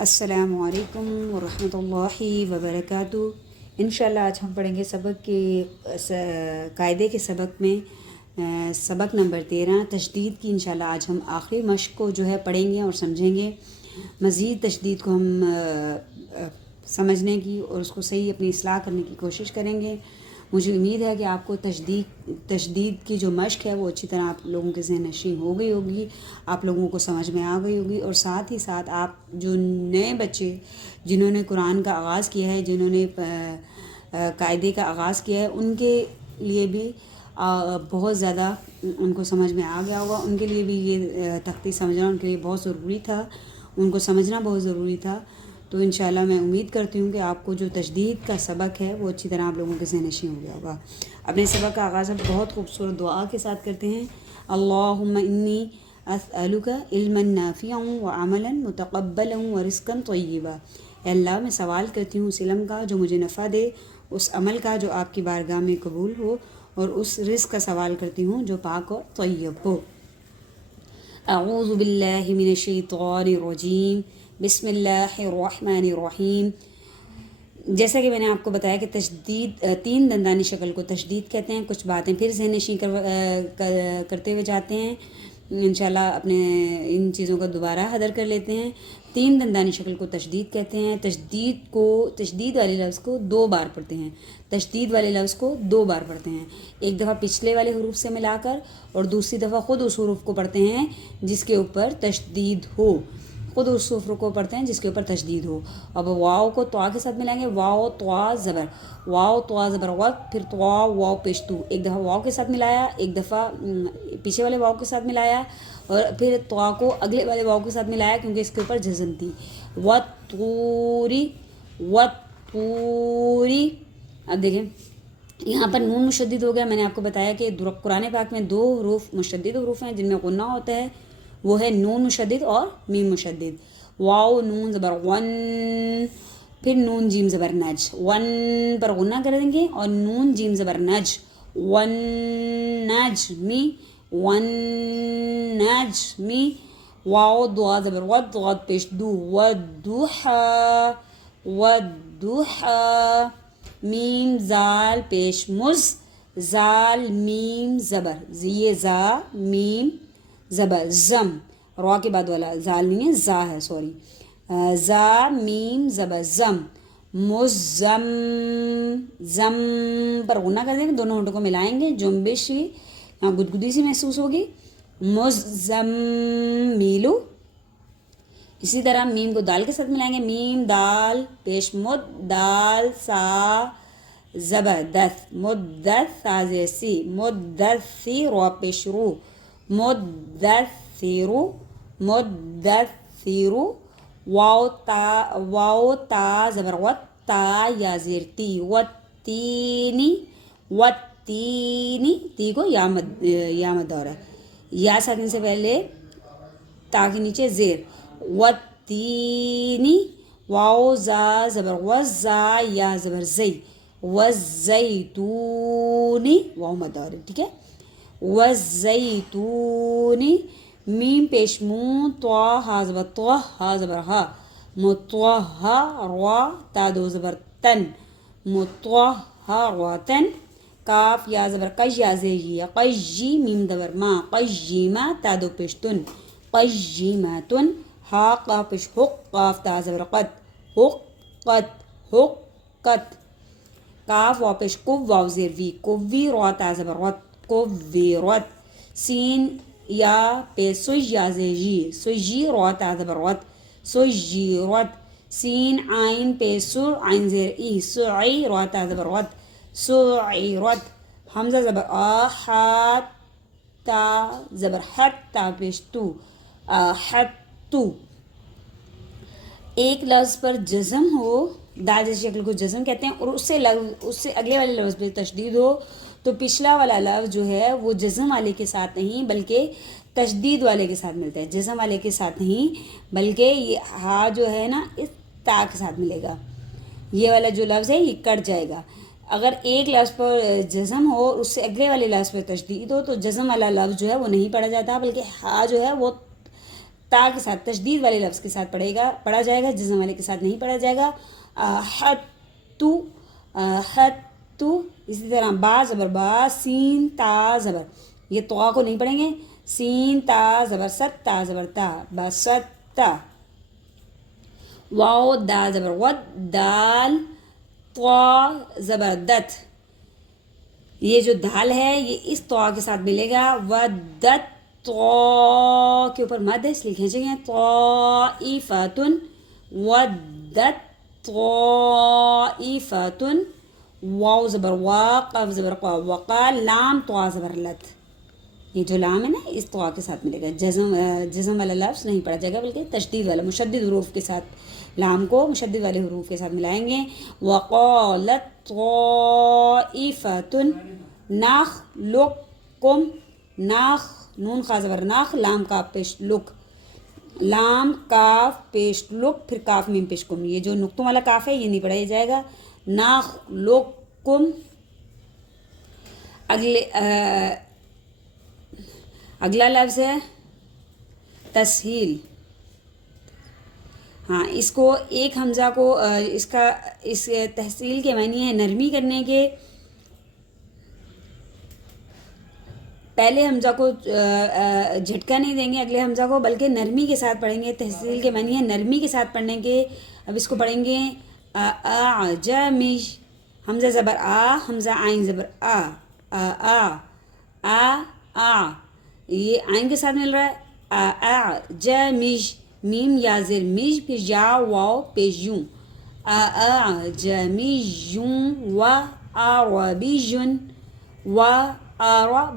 السلام علیکم ورحمۃ اللہ وبرکاتہ۔ انشاءاللہ آج ہم پڑھیں گے سبق کے قاعدے کے سبق میں سبق نمبر 13 تشدید کی۔ انشاءاللہ آج ہم آخری مشق کو جو ہے پڑھیں گے اور سمجھیں گے۔ مزید تشدید کو ہم سمجھنے کی اور اس کو صحیح اپنی اصلاح کرنے کی کوشش کریں گے۔ مجھے امید ہے کہ آپ کو تشدید کی جو مشق ہے وہ اچھی طرح آپ لوگوں کے ذہن نشین ہو گئی ہوگی، آپ لوگوں کو سمجھ میں آ گئی ہوگی، اور ساتھ ہی ساتھ آپ جو نئے بچے جنہوں نے قرآن کا آغاز کیا ہے، جنہوں نے قاعدے کا آغاز کیا ہے، ان کے لیے بھی بہت زیادہ ان کو سمجھ میں آ گیا ہوگا۔ ان کے لیے بھی یہ تختی سمجھنا ان کے لیے بہت ضروری تھا، ان کو سمجھنا بہت ضروری تھا۔ تو انشاءاللہ میں امید کرتی ہوں کہ آپ کو جو تشدید کا سبق ہے وہ اچھی طرح آپ لوگوں کے ذہن نشین ہو گیا ہوگا۔ اپنے سبق کا آغاز ہم بہت خوبصورت دعا کے ساتھ کرتے ہیں۔ اللہم انی اسألک علما نافعا وعملا متقبلا ورزقا طیبا۔ اے اللہ، میں سوال کرتی ہوں اس علم کا جو مجھے نفع دے، اس عمل کا جو آپ کی بارگاہ میں قبول ہو، اور اس رزق کا سوال کرتی ہوں جو پاک اور طیب ہو۔ اعوذ باللہ من الشیطان الرجیم، بسم اللہ الرحمن الرحیم۔ جیسا کہ میں نے آپ کو بتایا کہ تشدید، تین دندانی شکل کو تشدید کہتے ہیں۔ کچھ باتیں پھر ذہن نشین کرتے ہوئے جاتے ہیں، انشاءاللہ اپنے ان چیزوں کا دوبارہ حضر کر لیتے ہیں۔ تین دندانی شکل کو تشدید کہتے ہیں۔ تشدید والے لفظ کو دو بار پڑھتے ہیں، تشدید والے لفظ کو دو بار پڑھتے ہیں، ایک دفعہ پچھلے والے حروف سے ملا کر، اور دوسری دفعہ خود اس حروف کو پڑھتے ہیں جس کے اوپر تشدید ہو، خود اس حروف کو پڑھتے ہیں جس کے اوپر تشدید ہو۔ اب واو کو طوا کے ساتھ ملائیں گے، واو طوا زبر، واو طوا زبر وقت، پھر طوا واو پیش تو، ایک دفعہ واو کے ساتھ ملایا، ایک دفعہ پیچھے والے واو کے ساتھ ملایا، اور پھر طوا کو اگلے والے واو کے ساتھ ملایا کیونکہ اس کے اوپر جزم تھی۔ وَالطُّورِ وَالطُّورِ۔ اب دیکھیں یہاں پر نون مشدد ہو گیا۔ میں نے آپ کو بتایا کہ قرآن پاک میں دو حروف مشدد حروف ہیں جن میں غنہ ہوتا ہے، وہ ہے نون مشدد اور میم مشدد۔ واو نون زبر ون، پھر نون جیم زبر نج، ون پر غنہ کر دیں گے، اور نون جیم زبر نج، ون نج می، ون نج می۔ واو دعا زبر ود، ضاد پیش دو، ودوحا ودوحا۔ میم زال پیش مز، زال میم زبر، یہ زا میم زبر زم، را کے بعد والا زال نہیں ہے، زا ہے، سوری، زا میم زبر زم، مزم، زم پر غنہ کر دیں گے، دونوں ہونٹوں کو ملائیں گے، جنبش یہاں گدگدی سی محسوس ہوگی، مزم میلو۔ اسی طرح میم کو دال کے ساتھ ملائیں گے، میم دال پیش مد، دال سا زبر دس، مدث سا زیر سی، مدثی رو پیش رو، مدثیرو مدثیرو۔ واو تا زبر وت، تا یا زیر تی، وتینی وتینی، تی کو یا مد دورہ، یا ساکن سے پہلے تا کے نیچے زیر، وتینی۔ واو زا زبر وز، زا یا زبر زی، وزیتونی، واو مد دورہ، ٹھیک ہے، وزیتونی۔ میم پیش مون، طوا ہا زبر طوا، ہا زبر ہا، مطوہا، روا تا دو زبر تن، مطوہرتن۔ کاف یا زبر کج یا زیجی، قجی میم زبر ما، قجیما تا دو پیش تن، قجیماتن۔ ہا قاف پیش حق، قاف تا زبر قد، حقت حقت۔ کاف واو پیش قو، واو زیر وی، قوی، را تا زبر رت، قویرت۔ سین یا پہ سج یا زیجی، سجی، را تا زبر رت، سجیرت۔ سین عین پہ سر، عین زیر ای، سعی، را تا زبر رت، سعیرت۔ حمزہ زبر آ، حا تا زبر حت، تا پیش تو، حتو۔ ایک لفظ پر جزم ہو، دال جیسی شکل کو جزم کہتے ہیں، اور اس سے اگلے والے لفظ پہ تشدید ہو، تو پچھلا والا لفظ جو ہے وہ جزم والے کے ساتھ نہیں بلکہ تشدید والے کے ساتھ ملتا ہے، جزم والے کے ساتھ نہیں بلکہ یہ ہا جو ہے نا اس تا کے ساتھ ملے گا، یہ والا جو لفظ ہے یہ کٹ جائے گا۔ اگر ایک لفظ پر جزم ہو اور اس سے اگلے والے لفظ پر تشدید ہو تو جزم والا لفظ جو ہے وہ نہیں پڑھا جاتا، بلکہ ہا جو ہے وہ تا کے ساتھ تشدید والے لفظ کے ساتھ پڑھا جائے گا، جزم والے کے ساتھ نہیں پڑھا جائے گا. حتو حتو. اسی طرح با زبر با، سین تا زبر، یہ طوا کو نہیں پڑھیں گے. سین تا زبر ست، تا زبر تا، بستا. واو دا زبر ود، دال طوا زبر دت. یہ جو دال ہے یہ اس طوا کے ساتھ ملے گا. ودت طوا کے اوپر مد ہے اس لیے کھینچیں گے. طائفتن، ودت طائفتن. واو زبر وا، قاف زبر قا، وقا. لام طوا زبر لت. یہ جو لام ہے نا اس طوا کے ساتھ ملے گا. جزم والا لفظ نہیں پڑھا جائے گا بلکہ تشدید والا مشدد حروف کے ساتھ، لام کو مشدد والے حروف کے ساتھ ملائیں گے. وقالت طائفۃ نخلقکم. ناخ نون خا زبر ناخ، لام کاف پیش لک، لام کاف پیش لک، پھر کاف میم پیش کم. یہ جو نقطوں والا کاف ہے یہ نہیں پڑھایا جائے گا. نخلقکم. اگلا لفظ ہے تسہیل. ہاں، اس کو ایک حمزہ کو اس تحصیل کے معنی ہے نرمی کرنے کے. پہلے حمزہ کو جھٹکا نہیں دیں گے اگلے حمزہ کو، بلکہ نرمی کے ساتھ پڑھیں گے. تحصیل کے معنی ہے نرمی کے ساتھ پڑھنے کے. اب اس کو پڑھیں گے اعجمش. حمزہ زبر آ، حمزہ عین زبر آ، آ. یہ عین کے ساتھ مل رہا ہے. اعجمش. میم یا زیر مج، پھر یا واو پیش یوں. اعجمیٌ و عربیٌ و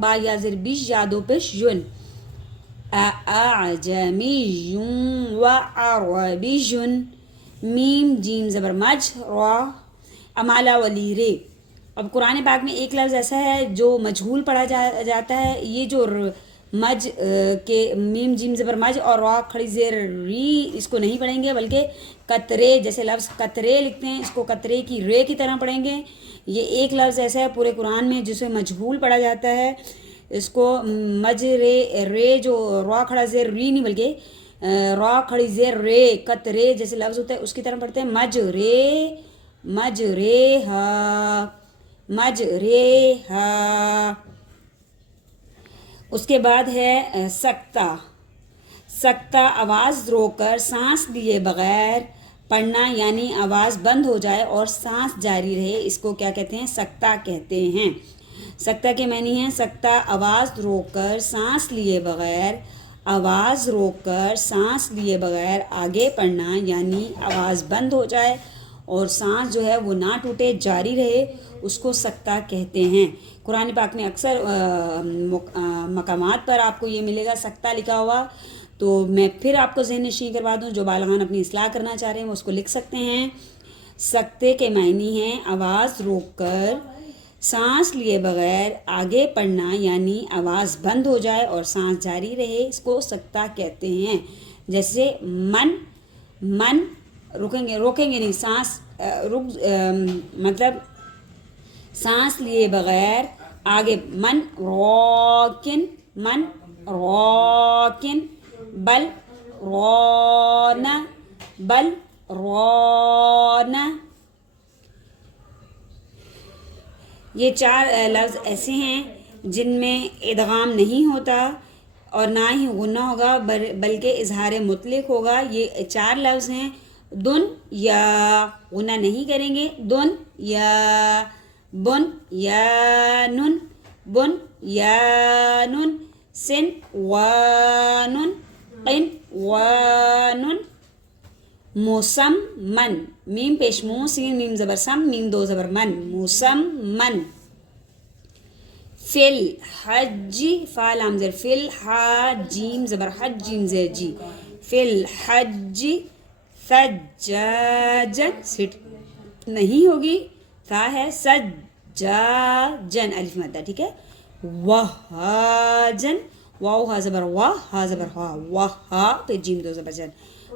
با یا زیر بیش، یا دو پیش یون. اعجمیٌ و عربیٌ. میم جیم زبر مج، را. امالا ولی رے. اب قرآن پاک میں ایک لفظ ایسا ہے جو مجہول پڑھا جاتا ہے. یہ جو مج کے میم جیم زبر مج اور را کھڑی زیر ری، اس کو نہیں پڑھیں گے بلکہ قطرے، جیسے لفظ قطرے لکھتے ہیں اس کو قطرے کی رے کی طرح پڑھیں گے. یہ ایک لفظ ایسا ہے پورے قرآن میں جسے مجہول پڑھا جاتا ہے. اس کو مج رے جو را کھڑا زیر ری نہیں بلکہ را کھڑی زیر رے، قطرے جیسے لفظ ہوتا ہے اس کی طرح پڑھتے ہیں. مج رے ہا، مج رے ہا. اس کے بعد ہے سکتہ. سکتہ آواز روک کر سانس لیے بغیر پڑھنا، یعنی آواز بند ہو جائے اور سانس جاری رہے، اس کو کیا کہتے ہیں؟ سکتہ کہتے ہیں. سکتہ کے معنی ہیں سکتہ آواز روک کر سانس لیے بغیر، آواز روک کر سانس لیے بغیر آگے پڑھنا، یعنی آواز بند ہو جائے اور سانس جو ہے وہ نہ ٹوٹے، جاری رہے، اس کو سکتہ کہتے ہیں. قرآن پاک میں اکثر مقامات پر آپ کو یہ ملے گا سکتہ لکھا ہوا. تو میں پھر آپ کو ذہن نشین کروا دوں، جو بالغان اپنی اصلاح کرنا چاہ رہے ہیں وہ اس کو لکھ سکتے ہیں. سکتے کے معنی ہیں آواز روک کر سانس لیے بغیر آگے پڑھنا، یعنی آواز بند ہو جائے اور سانس جاری رہے، اس کو سکتہ کہتے ہیں. جیسے من روکیں گے نہیں، سانس مطلب سانس لیے بغیر آگے. من راکن بل رونا. یہ چار لفظ ایسے ہیں جن میں ادغام نہیں ہوتا اور نہ ہی غنہ ہوگا بلکہ اظہار مطلق ہوگا. یہ چار لفظ ہیں. دن یا غنہ نہیں کریں گے. دن یا بن یا نن. سن و نن، قن و نن. مسمن. میم پیش مو، سین میم زبر سم، میم دو زبر من. مسمن. فل حج، فا لام زیر فل، حج جیم زبر حج، جیم زیر جی. فل حج. سجاجن، سٹ نہیں ہوگی، تھا ہے. سجاجن الف مدہ، ٹھیک ہے. وہاجن، واو ہا زبر وا، ہا زبر ہا، وہا پہ جیم دو زبر جن.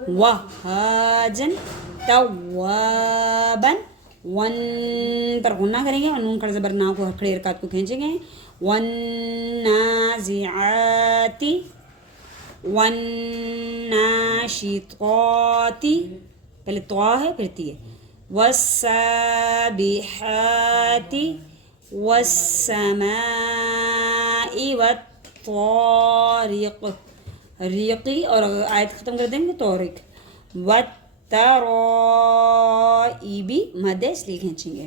وہاجن. توابن. ون پر غنہ کریں گے اور نون کھڑا زبر نا کو کھڑے حرکات کو کھینچیں گے. والنازعاتی. والناشطات، پہلے طا ہے پھر تی ہے، والسابحات، والسماء والطارق، ریقی، اور اگر آیت ختم کر دیں گے طارق، والترائب، مد ہے اس لیے کھینچیں گے،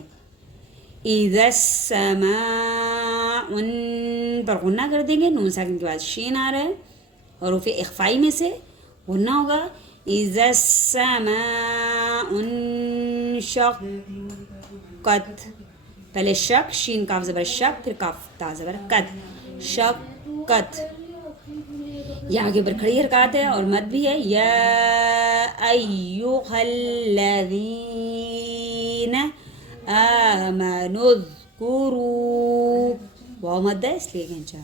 اذا السماء پر غنہ کر دیں گے، نون ساکن کے بعد شین آ رہا ہے، حروف اخفائی میں سے غنہ ہوگا، اذا السماء انشقت، پہلے شک، شین کاف زبر شک، پھر کاف تا زبر قت، شقت، یہ آگے پر کھڑی حرکات ہے اور مد بھی ہے، یا ایھا الذین آمنوا اذکروا، واو مد ہے اس لیے کھینچا،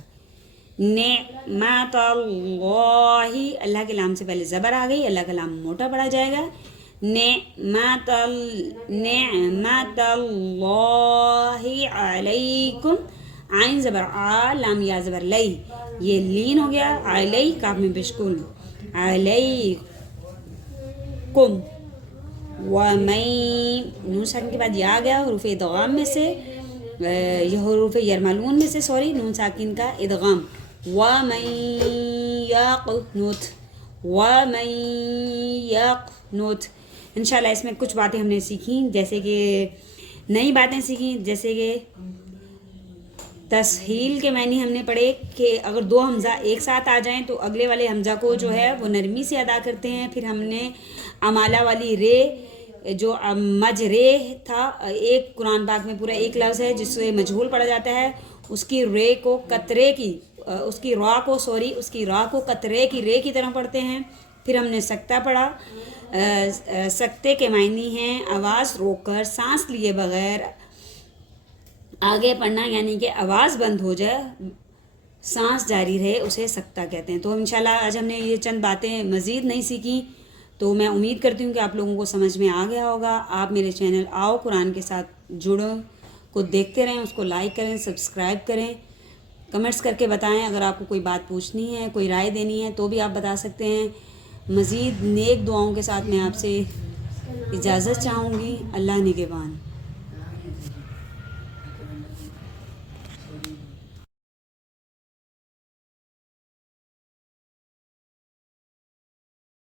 نعمت اللہ، اللہ کے لام سے پہلے زبر آ گئی، اللہ کا لام موٹا پڑا جائے گا، نعمت اللہ علیکم، عین زبر آ، لام یا زبر لئی، یہ لین ہو گیا، علی کاف میں بشکون، علیکم، ومن، نون ساکن کے بعد یا آ گیا، حروف ادغام میں سے، یہ حروف یرملون میں سے، سوری، نون ساکن کا ادغام، ومن یقنت، ومن یقنت، انشاءاللہ اس میں کچھ باتیں ہم نے سیکھیں، جیسے کہ نئی باتیں سیکھیں، جیسے کہ تسہیل کے معنی ہم نے پڑھے کہ اگر دو حمزہ ایک ساتھ آ جائیں تو اگلے والے حمزہ کو جو ہے وہ نرمی سے ادا کرتے ہیں، پھر ہم نے امالہ والی رے، جو مج رے تھا، ایک قرآن پاک میں پورا ایک لفظ ہے جس سے مجہول پڑھا جاتا ہے، اس کی رے کو قطرے کی، اس کی را کو قطرے کی رے کی طرح پڑھتے ہیں، پھر ہم نے سکتہ پڑھا، سکتے کے معنی ہیں آواز روک کر، سانس لیے بغیر آگے پڑھنا، یعنی کہ آواز بند ہو جائے، سانس جاری رہے، اسے سکتہ کہتے ہیں۔ تو انشاءاللہ آج ہم نے یہ چند باتیں مزید نہیں سیکھیں، تو میں امید کرتی ہوں کہ آپ لوگوں کو سمجھ میں آ گیا ہوگا۔ آپ میرے چینل آؤ قرآن کے ساتھ جڑو کو دیکھتے رہیں، اس کو لائک کریں، سبسکرائب کریں، کمنٹس کر کے بتائیں، اگر آپ کو کوئی بات پوچھنی ہے، کوئی رائے دینی ہے تو بھی آپ بتا سکتے ہیں۔ مزید نیک دعاؤں کے ساتھ میں آپ سے اجازت چاہوں گی۔ اللہ نگہبان۔